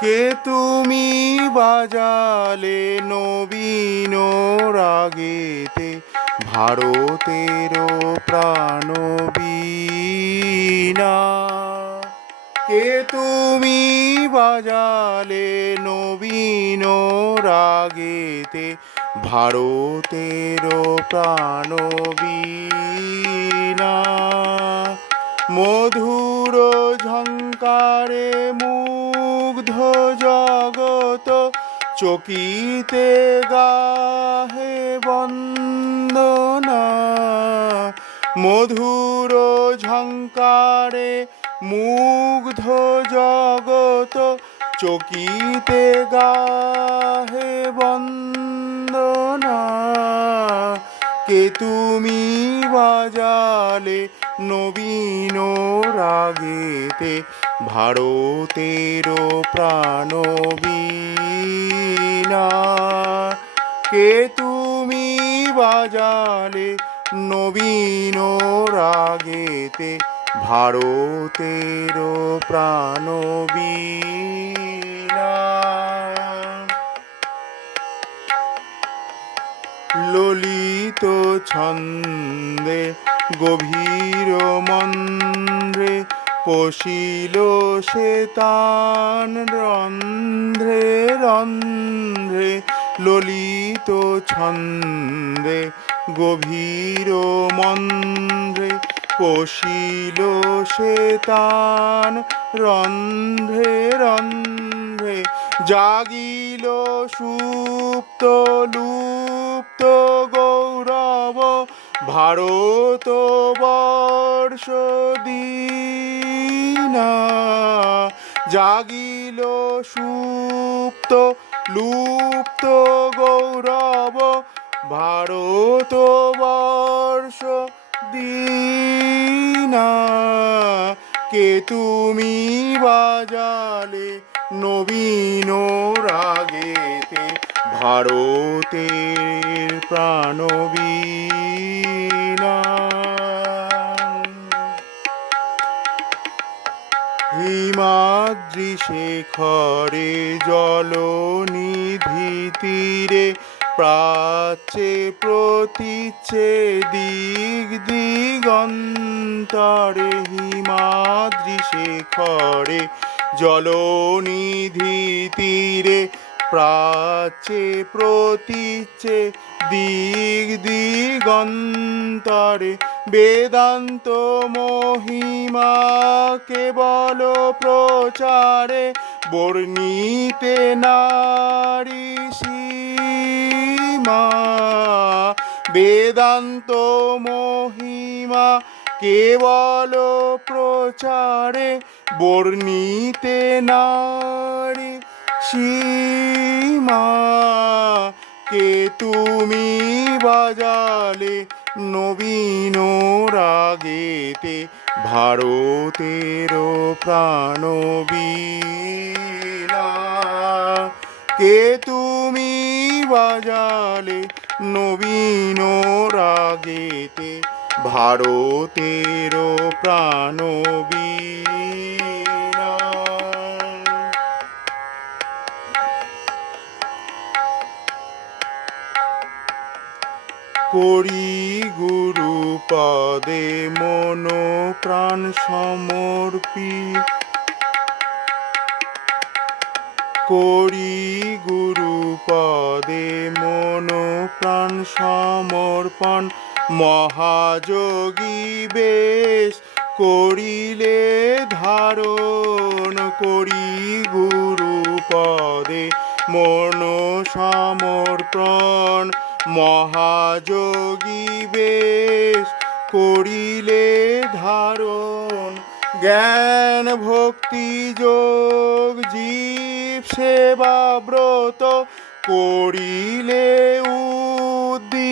কে তুমি বাজালে নবীন রাগেতে? ভারতের প্রাণবীণা। কে তুমি বাজালে নবীন রাগেতে? ভারতের প্রাণবীণা। মধুর ঝঙ্কারে মুগ্ধ জগত চকিতে গাহে বন্দনা, মধুর ঝঙ্কারে মুগ্ধ জগত চকিতে গাহে বন্দনা। কে তুমি বাজালে নবীন রাগেতে ভারতের প্রাণবীণা। কে তুমি বাজালে নবীন রাগেতে? ভারতের প্রাণবীণা। ললিত ছন্দে গভীর মন্দ্রে পশিল সে তান রন্ধ্রে রন্ধ্রে, ললিত ছন্দে গভীর মন্দ্রে পশিল সে তান রন্ধ্রে রন্ধ্রে, জাগিল সুপ্ত লুপ্ত গৌরব ভারত বর্ষ দীনা জাগিল সুপ্ত লুপ্ত গৌরব। ভারত বর্ষ দীনা কে তুমি বাজালে নবীন রাগেতে ভারতের প্রাণবীণা হিমাদ্রি শেখরে জলনিধি তীরে প্রাচ্যে প্রতীচ্ছে দিগ দিগন্তরে হিমাদ্রি শেখরে জলনিধি তীরে প্রাচ্যে প্রতীচ্ছে দিগ দিগন্তরে বেদান্ত মহিমা কেবল প্রচারে, বর্ণিতে নারী সীমা, বেদান্ত মহিমা কেবল প্রচারে, বর্ণিতে নারী সীমা, কে তুমি বাজালে নবীন রাগেতে ভারতের প্রাণবীণা কে তুমি বাজালে নবীন রাগেতে? ভারতের প্রাণবীণা করি গুরু পদে মন প্রাণ সমর্পি করি গুরু পদে মন প্রাণ সমর্পণ। মহাযোগী বেশ করিলে ধারণ। করি গুরু পদে মন সমর্পণ। মহাযোগী বেশ করিলে ধারণ। জ্ঞান, ভক্তি, যোগ, জীব, সেবা, ব্রত করিলে উদ্দীপনা।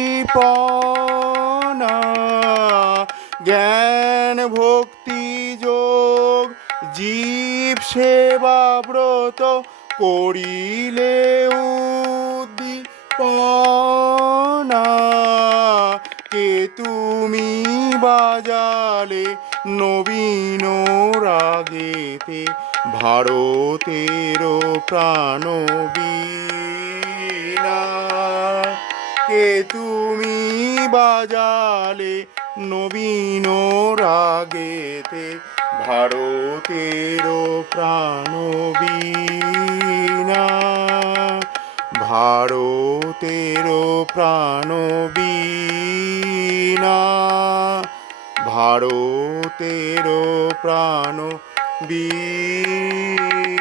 জ্ঞান, ভক্তি, যোগ, জীব, সেবা, ব্রত করিলে উদ্দীপনা কে তুমি বাজালে নবীন রাগেতে? ভারতের প্রাণ বীণা কে তুমি বাজালে নবীন রাগেতে? ভারতের প্রাণ বীণা ভারতের প্রাণ বীণা ভারতের প্রাণ বীণা